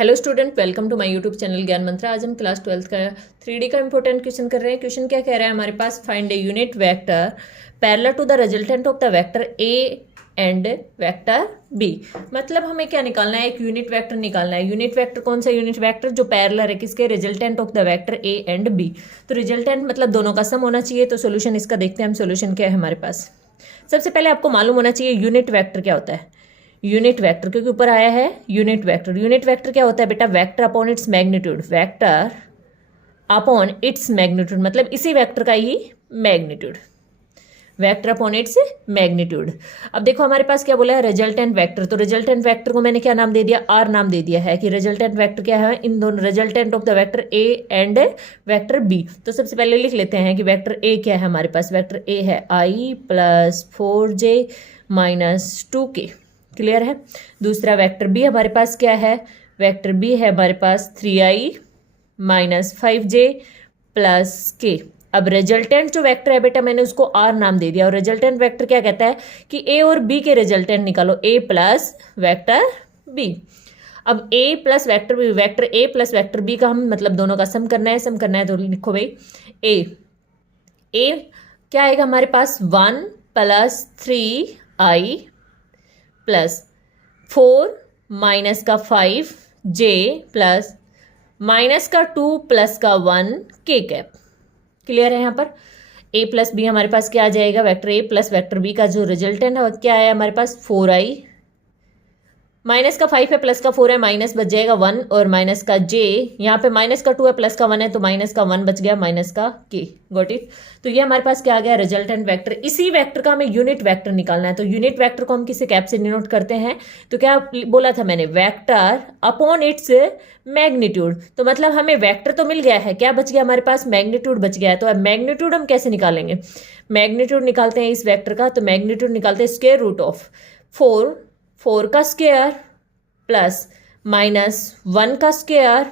Hello student, welcome to my YouTube channel Gyan Mantra. आज हम class 12th का 3D का इंपॉर्टेंट क्वेश्चन कर रहे हैं। क्वेश्चन क्या कह रहा है हमारे पास, find a unit vector parallel to the resultant of the vector A and vector B. मतलब हमें क्या निकालना है, एक यूनिट वेक्टर निकालना है। यूनिट वेक्टर कौन सा यूनिट वेक्टर, जो पैरेलल है किसके, resultant of the vector A and B. तो रिजल्टेंट मतलब दोनों का सम होना चाहिए। तो सोल्यूशन इसका देखते हैं हम, सोल्यूशन क्या है हमारे पास। सबसे पहले आपको मालूम होना चाहिए यूनिट वेक्टर क्या होता है। यूनिट वेक्टर क्योंकि ऊपर आया है यूनिट वेक्टर। यूनिट वेक्टर क्या होता है बेटा, vector upon its magnitude. Vector upon its magnitude मतलब इसी वेक्टर का ही magnitude, vector upon its magnitude. अब देखो हमारे पास क्या बोला है, रिजल्टेंट वेक्टर। तो रिजल्टेंट वेक्टर को मैंने क्या नाम दे दिया, आर नाम दे दिया है कि रिजल्टेंट वेक्टर क्या है, इन दोनों resultant of the vector A and vector B. तो सबसे पहले लिख लेते हैं कि वेक्टर ए क्या है हमारे पास। वेक्टर ए है आई plus 4j minus 2k। Clear है। दूसरा वेक्टर बी हमारे पास क्या है, वेक्टर बी है हमारे पास 3i minus 5j plus k। अब रिजल्टेंट जो वेक्टर है बेटा, मैंने उसको आर नाम दे दिया। और रिजल्टेंट वेक्टर क्या कहता है कि ए और बी के रिजल्टेंट निकालो, ए प्लस वेक्टर बी। अब A plus vector B, vector A plus vector B का हम मतलब दोनों का सम करना है। सम करना है तो लिखो भाई ए क्या आएगा हमारे पास, 1 प्लस 3i प्लस 4 माइनस का 5j प्लस माइनस का 2 प्लस का 1 k कैप। क्लियर है। यहाँ पर a प्लस बी हमारे पास क्या आ जाएगा, vector A plus vector B का जो रिजल्टेंट है क्या है हमारे पास, 4i माइनस का 5 है प्लस का 4 है, माइनस बच जाएगा 1 और माइनस का j, यहाँ पे माइनस का 2 है प्लस का 1 है तो माइनस का 1 बच गया, माइनस का k। Got it. तो ये हमारे पास क्या आ गया, रिजल्टेंट वेक्टर। इसी वेक्टर का हमें यूनिट वेक्टर निकालना है। तो यूनिट वेक्टर को हम किसी कैप से डिनोट करते हैं। तो क्या बोला था मैंने, वेक्टर अपॉन इट्स मैग्नीट्यूड। तो मतलब हमें वेक्टर तो मिल गया है, क्या बच गया हमारे पास, मैग्नीट्यूड बच गया है। तो अब मैग्नीट्यूड हम कैसे निकालेंगे, मैग्नीट्यूड निकालते हैं इस वेक्टर का। तो मैग्नीट्यूड निकालते हैं स्क्वायर रूट ऑफ 4 का स्क्वायर प्लस माइनस 1 का स्क्वायर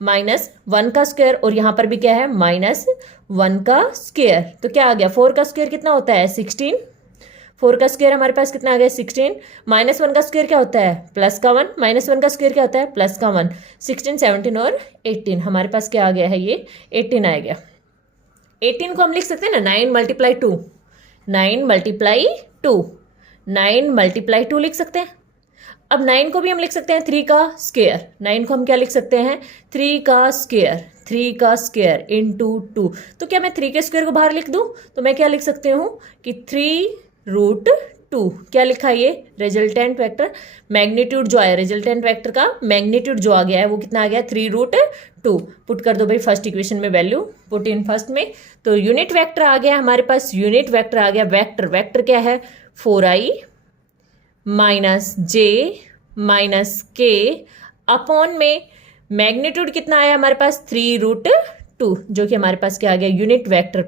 माइनस 1 का स्क्वायर, और यहां पर भी क्या है माइनस 1 का स्क्वायर। तो क्या आ गया, 4 का स्क्वायर कितना होता है 16। 4 का स्क्वायर हमारे पास कितना आ गया 16, माइनस 1 का स्क्वायर क्या होता है प्लस का 1, माइनस 1 का स्क्वायर क्या होता है प्लस का 1। 16 17 और 18 हमारे पास क्या आ गया है, ये 18 आ गया। 18 को हम लिख सकते हैं ना 9 मल्टीप्लाई 2, 9 मल्टीप्लाई 2, 9 मल्टीप्लाई 2 लिख सकते हैं। अब 9 को भी हम लिख सकते हैं 3 का स्क्वायर। 9 को हम क्या लिख सकते हैं, 3 का स्क्वायर, 3 का स्क्वायर इंटू 2। तो क्या मैं 3 के स्क्वायर को बाहर लिख दूं, तो मैं क्या लिख सकती हूँ कि 3√2। क्या लिखा है ये, रिजल्टेंट वेक्टर मैग्नीट्यूड जो आया, रिजल्टेंट वेक्टर का मैग्नीट्यूड जो आ गया है वो कितना आ गया 3√2। पुट कर दो भाई फर्स्ट इक्वेशन में वैल्यू, पुट इन फर्स्ट में। तो यूनिट वेक्टर आ गया हमारे पास, यूनिट वेक्टर आ गया। वेक्टर वेक्टर क्या है 4i minus j minus k upon में मैग्नीट्यूड कितना आया हमारे पास 3√2, जो कि हमारे पास क्या आ गया यूनिट वेक्टर।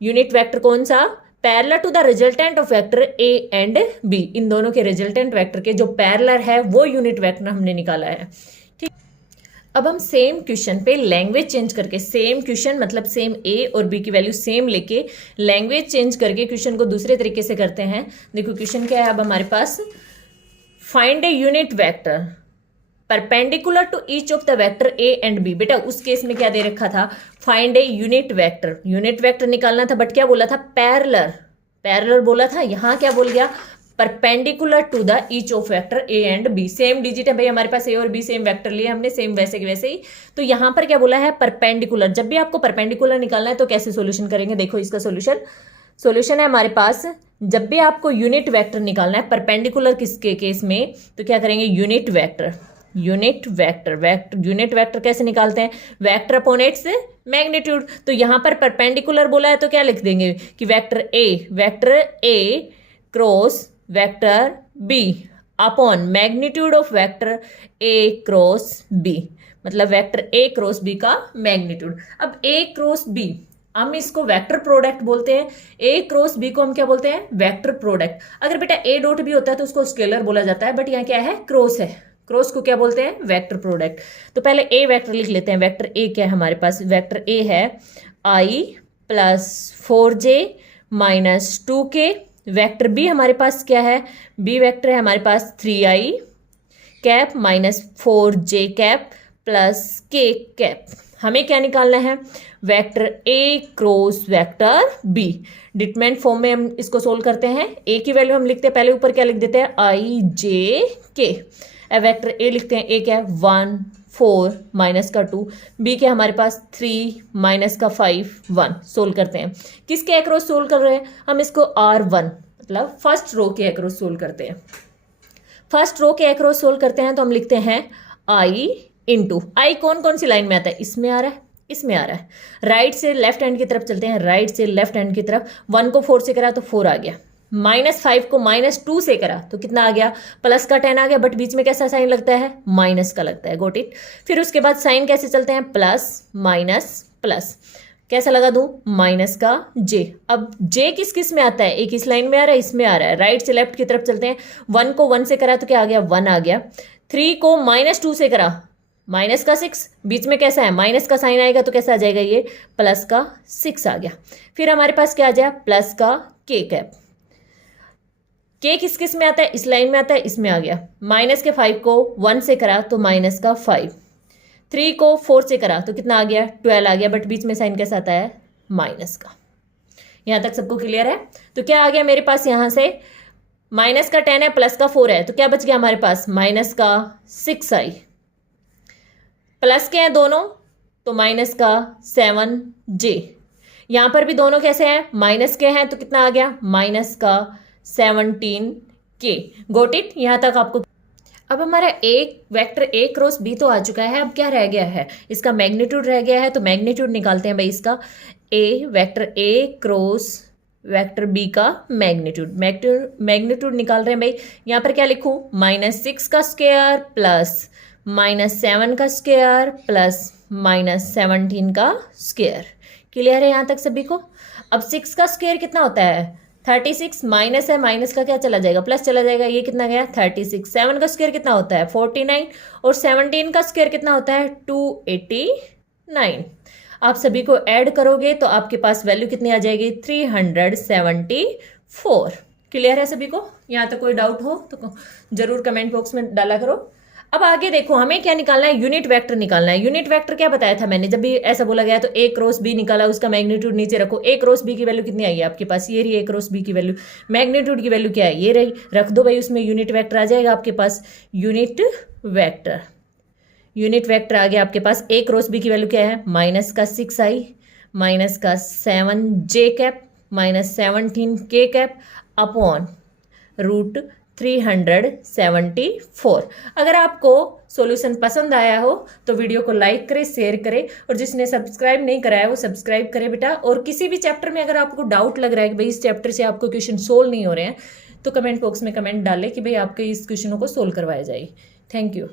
यूनिट वेक्टर कौन सा, parallel to the resultant of vector A and B. इन दोनों के रिजल्टेंट वेक्टर के जो पैरेलल है वो यूनिट वेक्टर हमने निकाला है। ठीक, अब हम सेम क्वेश्चन पे लैंग्वेज चेंज करके, सेम क्वेश्चन मतलब सेम ए और बी की वैल्यू सेम लेके लैंग्वेज चेंज करके क्वेश्चन को दूसरे तरीके से करते हैं। देखो क्वेश्चन क्या है अब हमारे पास, find a unit vector perpendicular to each of the vector A and B. बेटा उस केस में क्या दे रखा था, find a unit vector, unit vector निकालना था, बट क्या बोला था पैरेलल, पैरेलल बोला था। यहां क्या बोल गया, perpendicular to the each of vector A and B. Same digit है भाई हमारे पास, ए और बी सेम वेक्टर लिए हमने, सेम वैसे के वैसे ही। तो यहां पर क्या बोला है परपेंडिकुलर। जब भी आपको परपेंडिकुलर निकालना है तो कैसे सोल्यूशन करेंगे, देखो इसका सोल्यूशन है हमारे पास, जब भी आपको यूनिट वेक्टर निकालना है परपेंडिकुलर किसके केस में, तो क्या करेंगे unit vector, unit vector unit vector कैसे निकालते हैं, वेक्टर अपॉन इट्स मैग्नीट्यूड। तो यहां पर परपेंडिकुलर बोला है तो क्या लिख देंगे कि vector A cross vector B upon magnitude of vector A cross B, मतलब वेक्टर ए क्रॉस बी का मैग्नीट्यूड। अब ए क्रॉस बी हम इसको वेक्टर प्रोडक्ट बोलते हैं, ए क्रॉस बी को हम क्या बोलते हैं वेक्टर प्रोडक्ट। अगर बेटा ए डॉट बी होता है तो उसको स्केलर बोला जाता है, बट यहाँ क्या है क्रॉस है, क्रॉस को क्या बोलते हैं वेक्टर प्रोडक्ट। तो पहले ए वेक्टर लिख लेते हैं। वेक्टर ए क्या है हमारे पास, वेक्टर ए है i plus 4j minus 2k। Vector B हमारे पास क्या है, बी वेक्टर है हमारे पास 3i cap minus 4j cap plus k cap. हमें क्या निकालना है? Vector A cross vector B. Determinant form में हम इसको सोल्व करते हैं। ए की वैल्यू हम लिखते हैं, पहले ऊपर क्या लिख देते हैं, आई जे के। वेक्टर ए लिखते हैं, ए क्या है 1 4 माइनस का 2, बी के हमारे पास 3 माइनस का 5 1। सोल्व करते हैं। किसके अक्रॉस सोल्व कर रहे हैं? हम इसको R1 मतलब फर्स्ट रो के अक्रॉस सोल्व करते हैं। फर्स्ट रो के अक्रॉस सोल्व करते हैं तो हम लिखते हैं आई इंटू आई कौन कौन सी लाइन में आता है? इसमें आ रहा है, इसमें आ रहा है। राइट से लेफ्ट हैंड की तरफ चलते हैं, राइट से लेफ्ट हैंड की तरफ। 1 को 4 से करा तो 4 आ गया, -5 को -2 से करा तो कितना आ गया? प्लस का 10 आ गया, बट बीच में कैसा साइन लगता है? माइनस का लगता है। Got it. फिर उसके बाद साइन कैसे चलते हैं? Plus minus plus. कैसा लगा दूं? माइनस का जे। अब जे किस किस में आता है? एक इस लाइन में आ रहा है, इसमें आ रहा है। राइट से लेफ्ट की तरफ चलते हैं। 1 को 1 से करा तो क्या आ गया? 1 आ गया। 3 को -2 से करा, माइनस का 6, बीच में कैसा है? माइनस का साइन आएगा तो कैसा आ जाएगा? ये प्लस का 6 आ गया। फिर हमारे पास क्या आ जाए? प्लस का के कैप। के किस किस में आता है? इस लाइन में आता है, इसमें आ गया। माइनस के 5 को 1 से करा तो माइनस का 5। 3 को 4 से करा तो कितना आ गया? 12 आ गया, बट बीच में साइन कैसा आता है? माइनस का। यहां तक सबको क्लियर है? तो क्या आ गया मेरे पास? यहां से माइनस का 10 है, प्लस का 4 है, तो क्या बच गया हमारे पास? माइनस का 6 आई। प्लस के हैं दोनों तो माइनस का 7j। यहां पर भी दोनों कैसे हैं? माइनस के हैं तो कितना आ गया? माइनस का 17k। Got it? यहां तक आपको। अब हमारा एक वेक्टर ए क्रॉस बी तो आ चुका है। अब क्या रह गया है? इसका मैग्नीट्यूड रह गया है, तो मैग्नीट्यूड निकालते हैं भाई इसका। A vector A cross vector B का मैग्नीट्यूड। मैग्नीट्यूड निकाल रहे हैं भाई। यहां पर क्या लिखूं? -6 का स्क्वायर प्लस -7 का स्क्वायर प्लस -17 का स्क्वायर। क्लियर है यहां तक सभी को? अब 6 का स्क्वायर कितना होता है? 36। माइनस है, माइनस का क्या चला जाएगा? प्लस चला जाएगा। ये कितना गया? 36। 7 का स्क्वायर कितना होता है? 49। और 17 का स्क्वायर कितना होता है? 289। आप सभी को ऐड करोगे तो आपके पास वैल्यू कितनी आ जाएगी? 374। क्लियर है सभी को? यहां तक कोई डाउट हो तो जरूर कमेंट बॉक्स में डाला करो। अब आगे देखो, हमें क्या निकालना है? यूनिट वेक्टर निकालना है। यूनिट वेक्टर क्या बताया था मैंने? जब भी ऐसा बोला गया तो ए क्रॉस बी निकाला, उसका मैग्नीट्यूड नीचे रखो। ए क्रॉस बी की वैल्यू कितनी आई है आपके पास? ये रही ए क्रॉस बी की वैल्यू। मैग्नीट्यूड की वैल्यू क्या है? ये रही। रख दो भाई, उसमें यूनिट वेक्टर आ जाएगा आपके पास। यूनिट वेक्टर, यूनिट वेक्टर आ गया आपके पास। ए क्रॉस बी की वैल्यू क्या है? माइनस का 6 आई, माइनस का 7j cap, -17k cap upon √374। अगर आपको सॉल्यूशन पसंद आया हो तो वीडियो को लाइक करें, शेयर करें, और जिसने सब्सक्राइब नहीं कराया वो सब्सक्राइब करें बेटा। और किसी भी चैप्टर में अगर आपको डाउट लग रहा है कि भाई इस चैप्टर से आपको क्वेश्चन सोल्व नहीं हो रहे हैं, तो कमेंट बॉक्स में कमेंट डालें कि भाई आपके इस क्वेश्चनों को सोल्व करवाया जाए। Thank you.